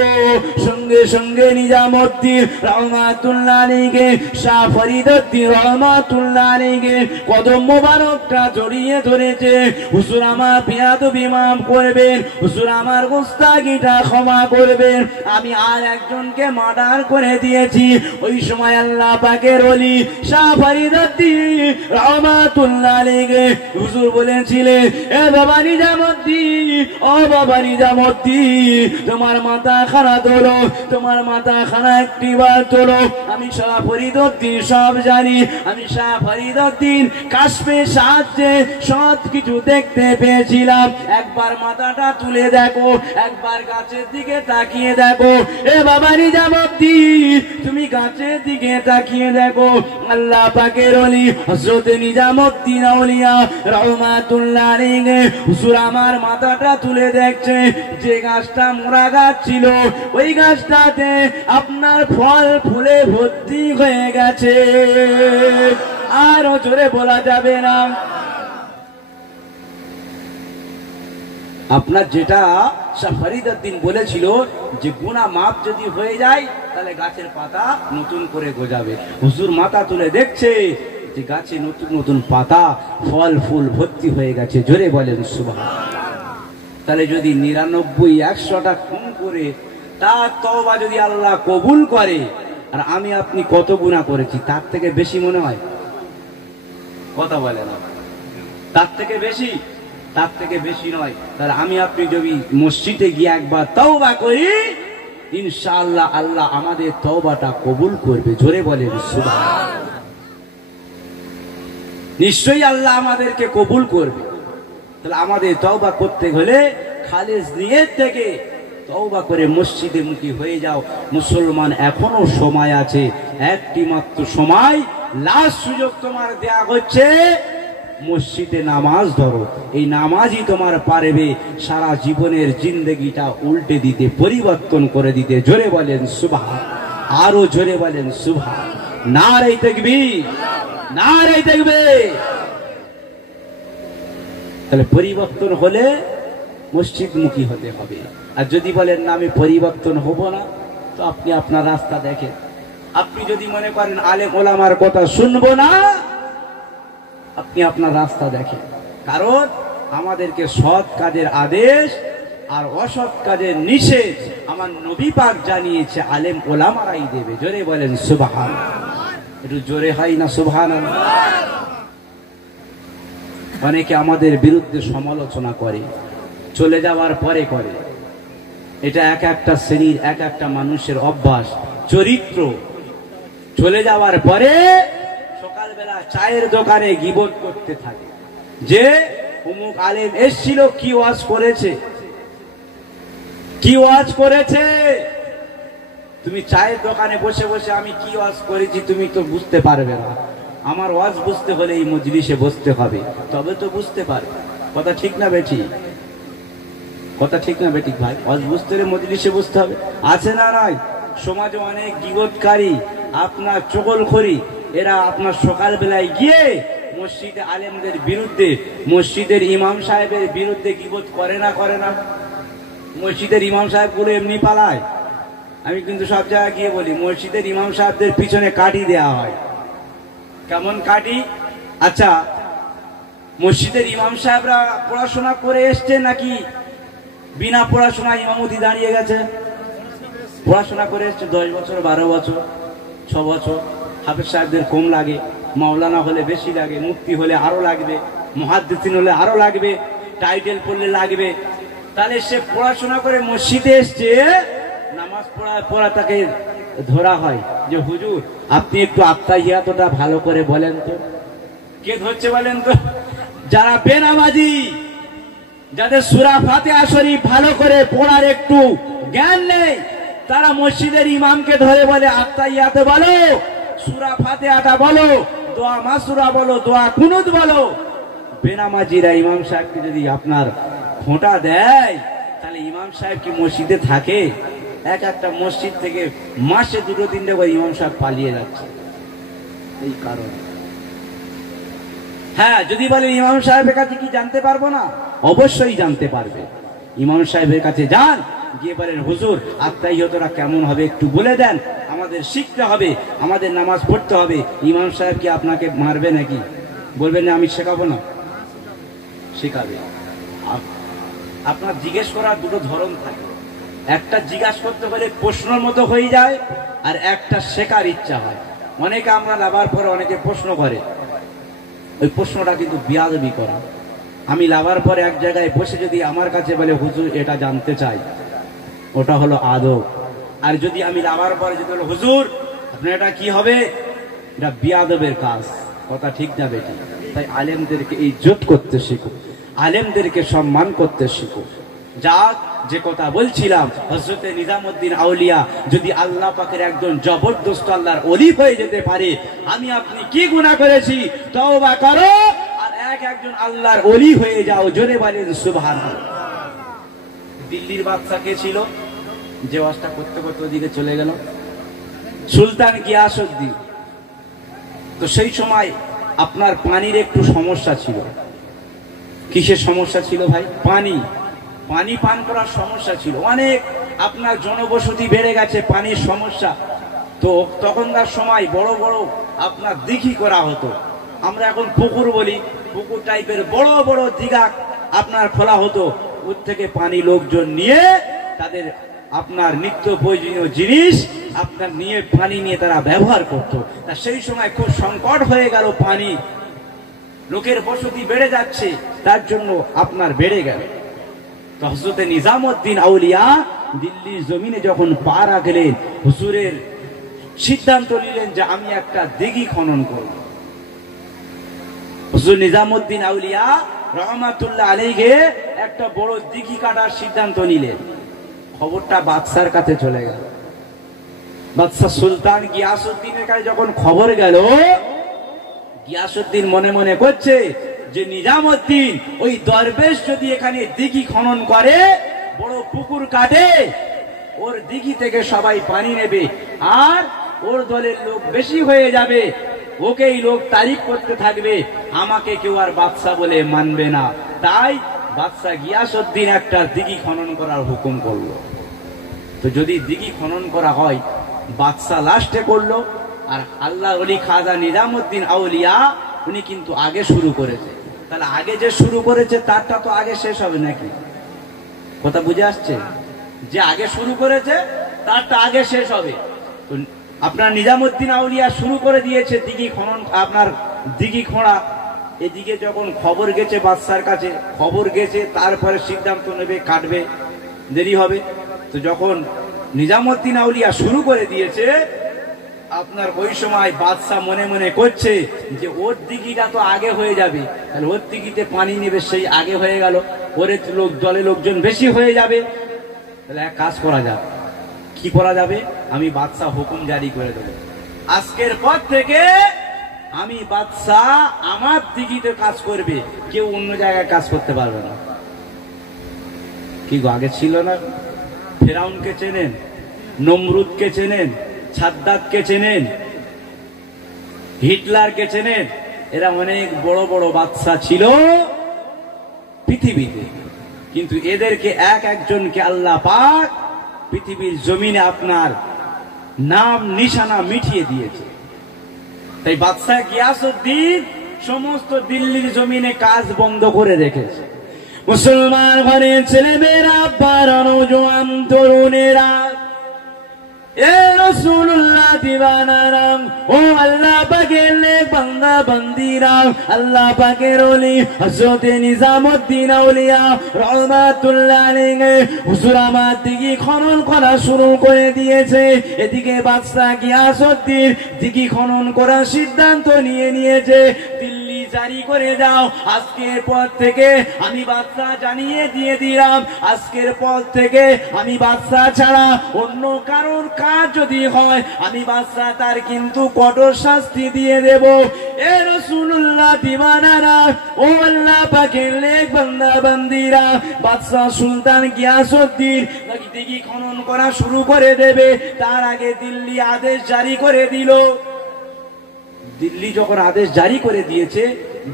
সঙ্গে সঙ্গে নিজামউদ্দিন রহমাতুল্লাহ আলাইহি শাহ ফরিদউদ্দিন রহমাতুল্লাহ আলাইহি কদম মোবারকটা জড়িয়ে ধরেছে। হুজুর আমার বেয়াদবি মাফ করবেন, হুজুর আমার গোস্তাগিটা ক্ষমা করবেন, আমি আর একজনকে মার্ডার করে দিয়েছি। ওই সময় আল্লাহ পাকের ওলি শাহ ফরিদউদ্দিন রহমাতুল্লাহ আলাইহি হুজুর বলেছিলেন, এ বাবা নিজামউদ্দিন, ও বাবা নিজামউদ্দিন, তোমার মাথা খানা তোলো, তোমার মাথা খানা একটিবার তোলো। আমি শাহ ফরিদউদ্দিন সব জানি, আমি শাহ ফরিদউদ্দিন কাশফের সাহায্যে সব কিছু দেখতে পেয়েছিলাম। একবার মাথাটা তুলে দেখো, একবার গাছের দিকে তাকিয়ে দেখো। এ বাবা নিজামউদ্দিন, তুমি গাছের দিকে তাকিয়ে দেখো। আল্লাহ পাকের ওলি হযরত নিজামউদ্দিন আউলিয়া রহমাতুল্লাহ আলাইহি হুজুর আমার মাথাটা তুলে দেখছে, যে গাছটা মোরা গাছ ছিল ওই গাছটাতে আপনার ফল ফুলে ভর্তি হয়ে গেছে। আরো জোরে বলা যাবে না। আপনার যেটা শাহ ফরিদউদ্দিন বলেছিল যে গুনাহ মাফ যদি হয়ে যায় তাহলে গাছের পাতা নতুন করে গজাবে, হুজুর মাথা তুলে দেখছে যে গাছে নতুন নতুন পাতা, ফল ফুল ভর্তি হয়ে গেছে। জোরে বলেন সুবহানাল্লাহ। তাহলে যদি 99 100টা খুন করে তার তওবা যদি আল্লাহ কবুল করে, আর আমি আপনি কত গুনাহ করেছি, তার থেকে বেশি মনে হয়? কথা বলে না, তার থেকে বেশি? তার থেকে বেশি নয়। তাহলে আমি আপনি যদি মসজিদে গিয়ে একবার তওবা করি, ইনশাআল্লাহ আল্লাহ আমাদের তওবাটা কবুল করবে। জোরে বলেন সুবহানাল্লাহ। নিশ্চয়ই আল্লাহ আমাদেরকে কবুল করবে। তাহলে আমাদের তওবা করতে হলে খালেস নিয়ত থেকে তওবা করে মসজিদে মুখী হয়ে যাও। মুসলমান, এখনো সময় আছে, একটি মাত্র সময়, লাস্ট সুযোগ তোমার দেয়া হচ্ছে, মসজিদে নামাজ ধরো। এই নামাজই তোমার পারবে সারা জীবনের জিন্দেগিটা উল্টে দিতে, পরিবর্তন করে দিতে। জোরে বলেন সুবহানাল্লাহ। আরো জোরে বলেন সুবহানাল্লাহ। নারে তাকবীর, নারে তাকবীর। তাহলে পরিবর্তন হলে মসজিদমুখী হতে হবে। আর যদি বলেন না আমি পরিবর্তন হব না, তো আপনি আপনার রাস্তা দেখেন। আপনি যদি মনে করেন আলেম ওলামার কথা শুনবো না, আপনি আপনার রাস্তা দেখেন। কারণ আমাদেরকে সৎ কাজের আদেশ আর অসৎ কাজের নিষেধ আমার নবী পাক জানিয়েছে, আলেম ওলামারাই দেবে। জোরে বলেন সুবহানাল্লাহ। একটু জোরে হয় না সুবহানাল্লাহ? অনেকে আমাদের বিরুদ্ধে সমালোচনা করে, চলে যাওয়ার পরে করে। এটা এক একটা শ্রেণীর এক একটা মানুষের অভ্যাস, চরিত্র। চলে যাওয়ার পরে সকালবেলা চায়ের দোকানে গীবত করতে থাকে যে অমুক আলেম এসেছিল, কি ওয়াজ করেছে, কি ওয়াজ করেছে। তুমি চায়ের দোকানে বসে বসে আমি কি ওয়াজ করেছি তুমি তো বুঝতে পারবে না। আমার ওয়াজ বুঝতে হলে এই মজলিসে বসতে হবে, তবে তো বুঝতে পারবে। কথা ঠিক না বেঠি? কথা ঠিক না বেঠিক ভাই? ওয়াজ বুঝতে হলে মজলিসে বসতে হবে। আছে না নয়? সমাজে অনেক গীবতকারী, আপনার চগলখড়ি, এরা আপনার সকালবেলায় গিয়ে মসজিদে আলেমদের বিরুদ্ধে, মসজিদের ইমাম সাহেবের বিরুদ্ধে গীবত করে না করে না? মসজিদের ইমাম সাহেবগুলো এমনি পালায়। আমি কিন্তু সব জায়গায় গিয়ে বলি, মসজিদের ইমাম সাহেবদের পিছনে কাঠি দেওয়া হয়। কেমন কাঠি? আচ্ছা, মসজিদের ইমাম সাহেবরা পড়াশোনা করে এসছে নাকি বিনা পড়াশোনা ইমামতি দাঁড়িয়ে গেছে? পড়াশোনা করে এসছে, 10 বছর 12 বছর 6 বছর। হাফেজ সাহেবদের কম লাগে, মাওলানা হলে বেশি লাগে, মুফতি হলে আরো লাগবে, মুহাদ্দিসিন হলে আরো লাগবে, টাইটেল পড়লে লাগবে। তাহলে সে পড়াশোনা করে মসজিদে এসছে, নামাজ পড়া তাকে ধরা হয় যে হুজুর আপনি একটু আত্তাহিয়াতটা ভালো করে বলেন তো। কে ধরছে বলেন তো? যারা বেনামাজি, যাদের সূরা ফাতিহা শরীফ ভালো করে পড়ার একটু জ্ঞান নেই, তারা মসজিদের ইমামকে ধরে বলে আত্তাহিয়াত বলো, সূরা ফাতিহাটা বলো, দোয়া মাসুরা বলো, দোয়া কুনুত বলো। বেনামাজিরা ইমাম সাহেবকে যদি আপনার খোঁটা দেয়, তাহলে ইমাম সাহেব কি মসজিদে থাকে? একটা মসজিদ থেকে মাসে 2-3টা করে ইমাম সাহেব পালিয়ে যাচ্ছে এই কারণে। হ্যাঁ, যদি বলে ইমাম সাহেবের কাছে কি জানতে পারবো না? অবশ্যই জানতে পারবে। ইমাম সাহেবের কাছে যান, গিয়ে বলেন হুজুর আত্তাহিয়াতটা কেমন হবে একটু বলে দেন, আমাদের শিখতে হবে, আমাদের নামাজ পড়তে হবে। ইমাম সাহেব কি আপনাকে মারবে নাকি? বলবেন না আমি শেখাবো না? শেখাবে। আপনার জিজ্ঞেস করার দুটো ধরন থাকে। একটা জিজ্ঞাসা করতে পারে প্রশ্নের মতো হয়ে যায়, আর একটা শেখার ইচ্ছা হয়। অনেকে আমরা লাভার পরে অনেকে প্রশ্ন করে, ওই প্রশ্নটা কিন্তু বিয়াদবি করা। আমি লাভার পরে এক জায়গায় বসে যদি আমার কাছে বলে হুজুর এটা জানতে চাই, ওটা হলো আদব। আর যদি আমি লাভার পরে যদি বলো হুজুর আপনার এটা কি হবে, এটা বিয়াদবের কাজ। কথা ঠিক না বেটি? তাই আলেমদেরকে ইজ্জত করতে শিখো, আলেমদেরকে সম্মান করতে শিখো। যাক, যে কথা বলছিলাম, হযরতে নিজামউদ্দিন আউলিয়া যদি আল্লাহ পাকের একজন জবরদস্ত আল্লাহর ওলি হয়ে যেতে পারে, আমি আপনি কি গুনাহ করেছি? তওবা করো আর একজন আল্লাহর ওলি হয়ে যাও। জোরে বলেন সুবহানাল্লাহ। দিল্লির বাদশা কে ছিল যে ওয়াজটা করতে করতে ওদিকে চলে গেল? সুলতান গিয়াসউদ্দিন। তো সেই সময় আপনার পানির একটু সমস্যা ছিল। কিসের সমস্যা ছিল ভাই? পানি পান করার সমস্যা ছিল। অনেক আপনার জনবসতি বেড়ে গেছে, পানির সমস্যা। তো তখনকার সময় বড় বড় আপনার দিঘি করা হতো। আমরা এখন পুকুর বলি, পুকুর টাইপের বড় বড় দিঘা আপনার খোলা হতো। ওর থেকে পানি লোকজন নিয়ে তাদের আপনার নিত্য প্রয়োজনীয় জিনিস আপনার নিয়ে পানি নিয়ে তারা ব্যবহার করতো। তা সেই সময় খুব সংকট হয়ে গেল, পানি, লোকের বসতি বেড়ে যাচ্ছে, তার জন্য আপনার বেড়ে গেল। তো হযরতে নিজামউদ্দিন আউলিয়া দিল্লির জমিনে যখন পা রাখলেন, হুজুরের সিদ্ধান্ত নিলেন যে আমি একটা দিঘি খনন করব। হুজুর নিজামউদ্দিন আউলিয়া রহমাতুল্লাহ আলাইহি একটা বড় দিঘি কাটার সিদ্ধান্ত নিলেন। খবরটা বাদশার কাছে চলে গেল। বাদশা সুলতান গিয়াসউদ্দিনের কাছে যখন খবর গেল, গিয়াসউদ্দিন মনে মনে করছে যে নিজামউদ্দিন ওই দরবেশ যদি এখানে দিঘি খনন করে, বড় পুকুর কাটে, ওর দিঘি থেকে সবাই পানি নেবে, আর ওর দলের লোক বেশি হয়ে যাবে, ওকেই লোক তারিফ করতে থাকবে, আমাকে কেউ আর বাদশা বলে মানবে না। তাই বাদশা গিয়াসউদ্দিন একটা দিঘি খনন করার হুকুম করলো। তো যদি দিঘি খনন করা হয়, বাদশা লাস্টে করলো, আর আল্লাহ ওলি খাজা নিজামউদ্দিন আউলিয়া উনি কিন্তু আগে শুরু করেছে। তাহলে আগে যে শুরু করেছে তারটা তো আগে শেষ হবে নাকি? কথা বুঝে আসছে? যে আগে শুরু করেছে তারটা আগে শেষ হবে। তো আপনার নিজামউদ্দিন আউলিয়া শুরু করে দিয়েছে দিঘি খনন, আপনার দিঘি খোঁড়া। এদিকে যখন খবর গেছে বাদশার কাছে, খবর গেছে, তারপরে সিদ্ধান্ত নেবে, কাটবে, দেরি হবে। তো যখন নিজামউদ্দিন আউলিয়া শুরু করে দিয়েছে, আপনার ওই সময় বাদশা মনে মনে করছে যে ওর দিঘিটা তো আগে হয়ে যাবে, তাহলে ওর দিঘিতে পানি নেবে, সেই আগে হয়ে গেল, ওরে দলে লোকজন বেশি হয়ে যাবে। তাহলে এক কাজ করা যাবে। কি করা যাবে? আমি বাদশা হুকুম জারি করে দেব, আজকের পর থেকে আমি বাদশা আমার দিঘিতে কাজ করবে, কেউ অন্য জায়গায় কাজ করতে পারবে না। কি গো, আগে ছিল না? ফেরাউনকে চেনেন, নমরুদকে চেনেন, সাদ্দাতকে চেনেন, হিটলারকে চেনেন, এরা অনেক বড় বড় বাদশা ছিল পৃথিবীতে, কিন্তু এদেরকে এক একজনকে আল্লাহ পাক পৃথিবীর জমিনে আপনার নাম নিশানা মিটিয়ে দিয়েছে। তাই বাদশা গিয়াসউদ্দিন সমস্ত দিল্লির জমিনে কাজ বন্ধ করে রেখেছে। মুসলমান ঘরের ছেলেমেয়েরা, আব্বারা, নওজোয়ান তরুণেরা, এ রাসূলুল্লাহ দিওয়ানারা, ও আল্লাহ পাকের নেক বান্দা বান্দিরা, আল্লাহ পাকের ওলি হযরত নিজামউদ্দিন আউলিয়া রাহমাতুল্লাহ আলাইহি হুজুর আমার দিঘি খনন করা শুরু করে দিয়েছে। এদিকে বাদশা গিয়াসউদ্দিন দিঘি খনন করার সিদ্ধান্ত নিয়েছে। দিল্লি জারি করে দাও, আজকের পর থেকে আমি বাদশা জানিয়ে দিয়ে দিলাম, আজকের পর থেকে আমি বাদশা ছাড়া অন্য কারোর কাজ যদি হয় আমি বাদশা তার কিন্তু কঠোর শাস্তি দিয়ে দেব। এ রাসূলুল্লাহ দিওয়ানারা, ও আল্লাহ পাকের নেক বান্দা বান্দিরা, বাদশা সুলতান গিয়াসউদ্দিন দিঘি খনন করা শুরু করে দেবে। তার আগে দিল্লি আদেশ জারি করে দিল। দিল্লি যখন আদেশ জারি করে দিয়েছে,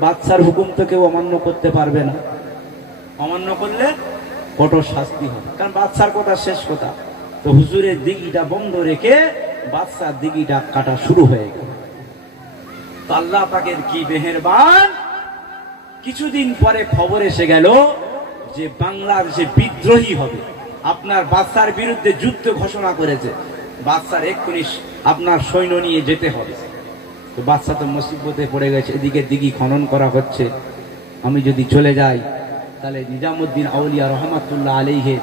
বাদশার হুকুম তো কেউ অমান্য করতে পারবে না, অমান্য করলে কঠোর শাস্তি হবে, কারণ বাদশার কথা শেষ কথা। তো হুজুরের দিঘিটা বন্ধ রেখে বাদশার দিঘিটা কাটা শুরু হয়ে গেল। তো আল্লাহ পাকের কি মেহেরবান, কিছুদিন পরে খবর এসে গেল যে বাংলার যে বিদ্রোহী হবে আপনার বাদশার বিরুদ্ধে যুদ্ধ ঘোষণা করেছে, বাদশার এক্ষুনি আপনার সৈন্য নিয়ে যেতে হবে। তো বাদশা তো মুসিবতে পড়ে গেছে, এদিকে দিঘি খনন করা হচ্ছে, আমি যদি চলে যাই তাহলে নিজামউদ্দিন আউলিয়া রহমাতুল্লাহ আলাইহি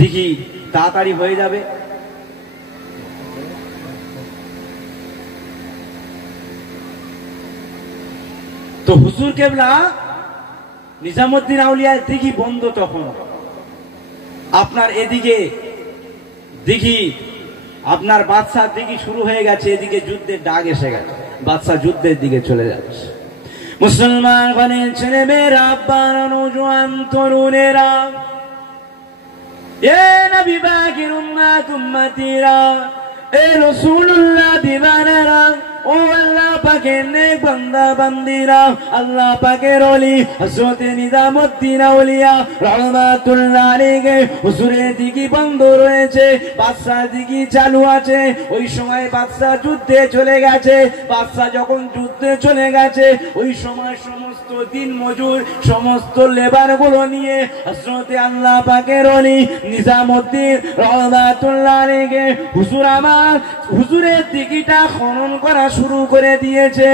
দিঘি তাড়াতাড়ি হয়ে যাবে। তো হুজুর কেবলা নিজামউদ্দিন আউলিয়ার দিঘি বন্ধ, তখন আপনার এদিকে দিঘি আপনার বাদশার দিঘি শুরু হয়ে গেছে, এদিকে যুদ্ধের ডাক এসে গেছে, বাদশা যুদ্ধের দিকে চলে যাচ্ছে। মুসলমান ঘরের ছেলেমেয়েরা, আব্বারা, নওজোয়ান তরুণেরা, এ নবী পাকের উম্মত উম্মতিরা, এ রাসূলুল্লাহ দিওয়ানারা, ও আল্লাহ পাকের নেক বান্দা বান্দিরা, আল্লাহ পাকের ওলি হযরত নিজামউদ্দিন আউলিয়া রাহমাতুল্লাহ আলাইহি হুজুরের দিঘি বন্ধ রয়েছে, বাদশার দিঘি চালু আছে। ওই সময় বাদশা যুদ্ধে চলে গেছে। বাদশা যখন যুদ্ধে চলে গেছে, ওই সময় সমস্ত দিন মজুর সমস্ত লেবার গুলো নিয়ে হযরত আল্লাহ পাকের ওলি নিজামউদ্দিন রাহমাতুল্লাহ আলাইহি হুজুরের দিঘিটা খনন করা শুরু করে দিয়েছে।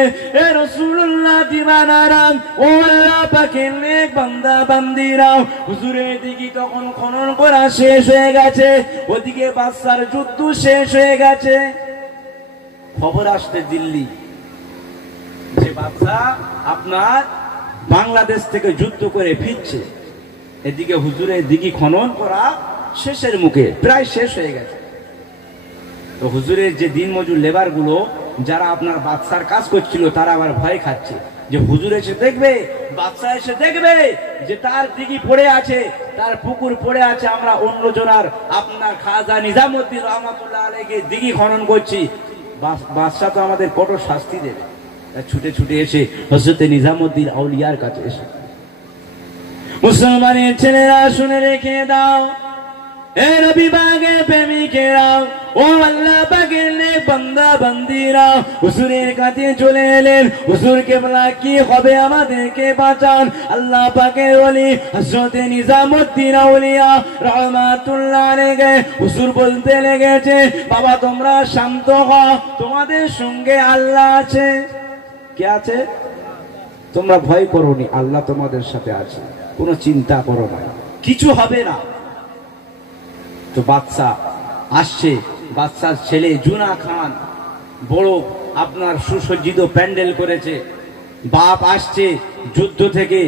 এ রাসূলুল্লাহ দিওয়ানারা, ও আল্লাহ পাকের নেক বান্দা বান্দিরা, হুজুরের দিঘি তখন খনন করা শেষ হয়ে গেছে, ওদিকে বাদশার যুদ্ধ শেষ হয়ে গেছে। খবর আসতে দিল্লি যে বাদশা আপনার বাংলাদেশ থেকে যুদ্ধ করে ফিরছে, এদিকে হুজুরের দিঘি খনন করা শেষের মুখে, প্রায় শেষ হয়ে গেছে। তো হুজুরের যে দিন মজুর লেবার গুলো যারা আপনার বাদশার কাজ করছিল, তারা আবার ভয় খাচ্ছে যে হুজুর এসে দেখবে, বাদশা এসে দেখবে যে তার দিঘি পড়ে আছে, তার পুকুর পড়ে আছে, আমরা অন্য জনার আপনার খাজা নিজামউদ্দিন রহমাতুল্লাহ আলাইহি দিঘি খনন করছি, বাদশা তো আমাদের কঠোর শাস্তি দেবে। ছুটে ছুটে এসে হযরত নিজামউদ্দিন আউলিয়ার কাছে এসে, মুসলমানের ছেলেরা শুনে রেখে দাও, এ নবী পাকের প্রেমিকেরা, ও আল্লাহ পাকের নেক বান্দা বান্দিরা, হুজুরের কাছে চলে এলেন। হুজুর কেবলা কি হবে, আমাদেরকে বাঁচান। আল্লাহ পাকের ওলি হযরত নিজামউদ্দিন আউলিয়া রাহমাতুল্লাহ আলাইহি হুজুর বলতে লেগেছে, বাবা তোমরা শান্ত হও, তোমাদের সঙ্গে আল্লাহ আছে। কে আছে? তোমরা ভয় করোনি, আল্লাহ তোমাদের সাথে আছে, কোনো চিন্তা করো না, কিছু হবে না। তো বাদশা আসছে, বাদশার ছেলে জুনা খান বড় আপনার সুসজ্জিত প্যান্ডেল করেছে, বাপ আসছে যুদ্ধ থেকে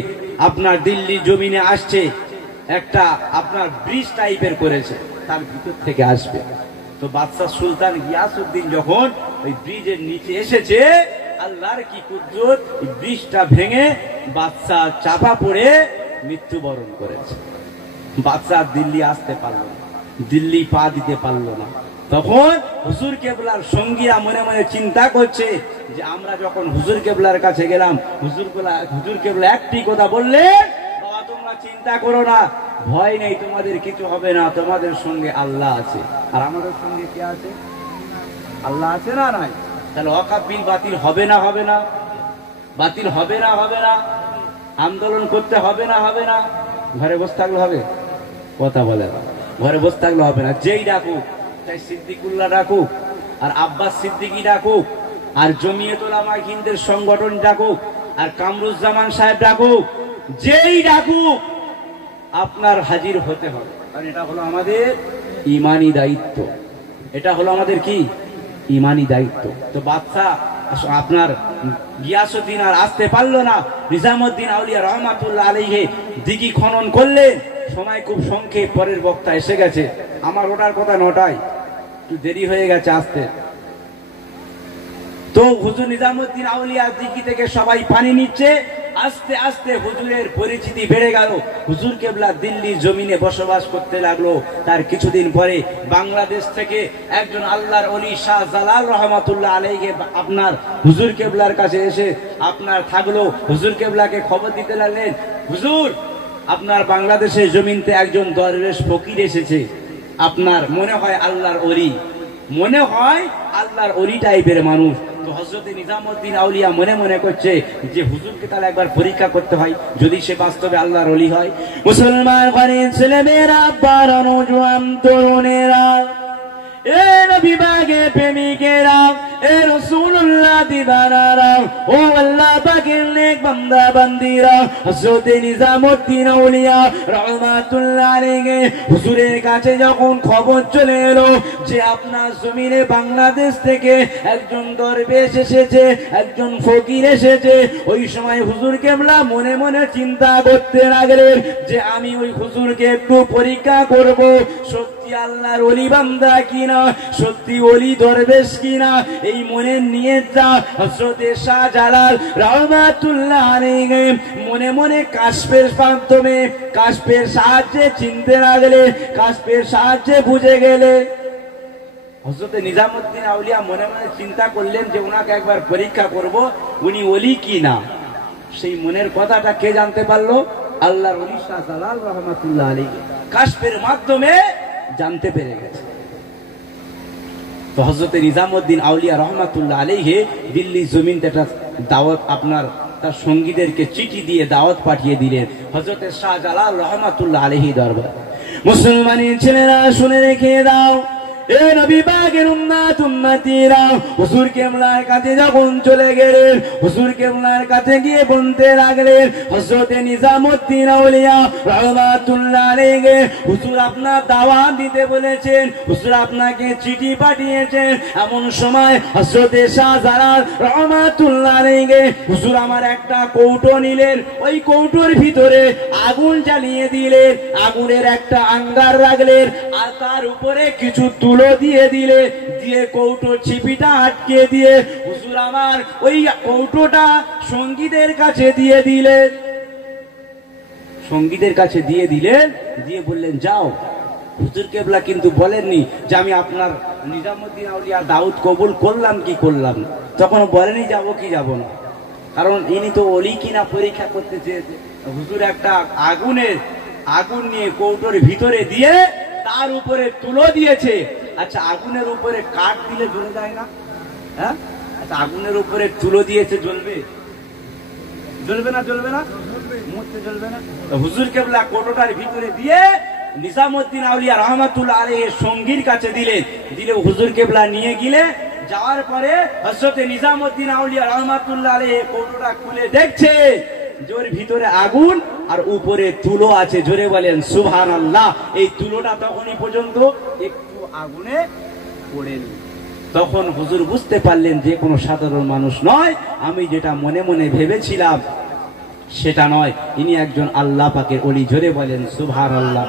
আপনার দিল্লি জমিনে আসছে, একটা আপনার ব্রিজ টাইপের করেছে, তার ভিতর থেকে আসবে। তো বাদশা সুলতান গিয়াসউদ্দিন যখন ওই ব্রিজের নিচে এসেছে, আল্লাহর কি কুদরত, ব্রিজটা ভেঙে বাদশা চাপা পড়ে মৃত্যুবরণ করেছে। বাদশা দিল্লি আসতে পারল না। দিল্লি পা দিতে পারলো না। তখন হুজুর কেবলার সঙ্গীরা মনে মনে চিন্তা করছে যে আমরা যখন হুজুর কেবলার কাছে গেলাম, হুজুর কেবলা একটি কথা বললেন, বাবা তোমরা চিন্তা করো না, ভয় নেই, তোমাদের কিছু হবে না, তোমাদের সঙ্গে আল্লাহ আছে। আর আমাদের সঙ্গে কে আছে? আল্লাহ আছে না নাই? তাহলে ওয়াকফ বিল বাতিল হবে না হবে না? বাতিল হবে না হবে না? আন্দোলন করতে হবে না হবে না? ঘরে বসে থাকলে হবে? কথা বলে না, ঘরে বসে থাকলে হবে না। যেই ডাকুক, তাই সিদ্দিকুল্লাহ ডাকুক, আর আব্বাস সিদ্দিকী ডাকুক, আর জমিয়ত উলামা হিন্দের সংগঠন ডাকুক, আর কামরুজ্জামান সাহেব ডাকুক, যেই ডাকুক আপনার হাজির হতে হবে। কারণ এটা হলো আমাদের ইমানি দায়িত্ব, এটা হলো আমাদের কি ইমানি দায়িত্ব। তো বাদশাহ আপনার গিয়াসউদ্দিন আর আসতে পারলো না, নিজামুদ্দিন আউলিয়া রহমাতুল্লাহ আলাইহি দিঘি খনন করলেন। সময় খুব সংক্ষেপ, পরের বক্তা এসে গেছে, আমার ওটার কথা 9টায়, একটু দেরি হয়ে গেছে আসতে। তো হুজুর নিজামুদ্দিন আউলিয়া দিঘি থেকে সবাই পানি নিচ্ছে। আস্তে আস্তে হুজুরের পরিচিতি বেড়ে গেল, হুজুর কেবলা দিল্লি জমিনে বসবাস করতে লাগলো। তার কিছুদিন পরে বাংলাদেশ থেকে একজন আল্লাহর ওলি শাহ জালাল রহমাতুল্লাহ আলাইহি আপনার হুজুর কেবলার কাছে এসে আপনার থাকলো। হুজুর কেবলাকে খবর দিতে লাগলেন, হুজুর আপনার বাংলাদেশের জমিনতে একজন দরবেশ ফকির এসেছে, আপনার মনে হয় আল্লাহর ওলি, মনে হয় আল্লাহর ওলি টাইপের মানুষ। তো হযরত নিজামুদ্দিন আউলিয়া মনে মনে করছে যে হুজুরকে তাহলে একবার পরীক্ষা করতে হয়, যদি সে বাস্তবে আল্লাহর ওলি হয়। মুসলমান ঘরের ছেলেমেয়েরা, আব্বারা, নওজোয়ান তরুণেরা, এ নবী পাকের প্রেমিকেরা, এ রাসূলুল্লাহ দিদারারা, ও আল্লাহ পাকের নেক বান্দা বান্দিরা, হযরত নিজামুদ্দিন আউলিয়া রহমাতুল্লাহ আলাইহি হুজুরের কাছে যখন খবর চলে এলো যে আপনার জমিনে বাংলাদেশ থেকে একজন দরবেশ এসেছে, একজন ফকির এসেছে, ওই সময় হুজুর কেবলা মনে মনে চিন্তা করতে লাগলেন যে আমি ওই হুজুরকে একটু পরীক্ষা করব, সত্যি আল্লাহর ওলি বান্দা কিনা, সত্যি ওলি দরবেশ কিনা। এই মনের নিয়তটা হযরত শাহ জালাল রহমাতুল্লাহ আলাইহি মনে মনে কাশফের মাধ্যমে, কাশফের সাহায্যে চিনতে লাগলে, কাশফের সাহায্যে বুঝে গেলে। হযরত নিজামুদ্দিন আউলিয়া মনে মনে চিন্তা করলেন যে ওনাকে একবার পরীক্ষা করব, উনি ওলি কিনা। সেই মনের কথাটা কে জানতে পারলো? আল্লাহর ওলি শাহ জালাল রহমাতুল্লাহ আলাইহি কাশফের মাধ্যমে জানতে পেরে গেছে। তো হযরত নিজামুদ্দিন আউলিয়া রহমাতুল্লাহ আলাইহি দিল্লি জমিন একটা দাওয়াত আপনার তার সঙ্গীদেরকে চিঠি দিয়ে দাওয়াত পাঠিয়ে দিলেন হযরত শাহ জালাল রহমাতুল্লাহ আলাইহি দরবার। মুসলমানের ছেলেরা শুনে রেখে দাও, এ নবী পাকের উম্মত উম্মতিরা, হুজুর কেবলার কাছে যখন চলে গেলেন, হুজুর কেবলার কাছে গিয়ে বলতে লাগলেন, হযরত নিজামুদ্দিন আউলিয়া রহমাতুল্লাহ আলাইহি হুজুর আপনার দাওয়াত দিতে বলেছেন, হুজুর আপনাকে চিঠি পাঠিয়েছেন। এমন সময় হযরত শাহ জালাল রহমাতুল্লাহ আলাইহি হুজুর আমার একটা কৌটো নিলেন, ওই কৌটোর ভিতরে আগুন জ্বালিয়ে দিলেন, আগুনের একটা আঙ্গার রাখলেন, আর তার উপরে কিছু তুলো দিয়ে দিলে, দিয়ে কৌটো ছিপিটা আটকে দিয়ে হুজুর আমার ওই কৌটোটা সঙ্গীদের কাছে দিয়ে দিলেন, সঙ্গীদের কাছে দিয়ে দিলেন, দিয়ে বললেন যাও। হুজুর কেবলা কিন্তু বলেননি যে আমি আপনার নিজামুদ্দিন আউলিয়ার দাওয়াত কবুল করলাম কি করলাম না, তখন বলেনি যাবো কি যাব না, কারণ ইনি তো ওলি কিনা পরীক্ষা করতে চেয়েছে। হুজুর একটা আগুন নিয়ে কৌটোর ভিতরে দিয়ে তার উপরে তুলো দিয়েছে। আচ্ছা আগুনের উপরে কাঠ দিলে জ্বলে যায় না? হ্যাঁ, আচ্ছা আগুনের উপরে তুলো দিয়েছে, জ্বলবে? জ্বলবে না? জ্বলবে না? মুহূর্তে জ্বলবে না? হুজুর কেবলা কৌটোটার ভিতরে দিয়ে নিজামুদ্দিন আউলিয়া রহমাতুল্লাহ আলাইহির সঙ্গীর কাছে দিলেন, দিলে হুজুর কেবলা নিয়ে গেলে, যাওয়ার পরে হযরত নিজামুদ্দিন আউলিয়া রহমাতুল্লাহ আলাইহি কৌটোটা খুলে দেখছে জোর ভিতরে আগুন আর উপরে তুলো আছে। জোরে বলেন সুবহানাল্লাহ। এই তুলোটা তখনই পর্যন্ত একটু আগুনে পড়েনি। তখন হুজুর বুঝতে পারলেন যে কোনো সাধারণ মানুষ নয়, আমি যেটা মনে মনে ভেবেছিলাম সেটা নয়, ইনি একজন আল্লাহ পাকের ওলি। জোরে বলেন সুবহানাল্লাহ।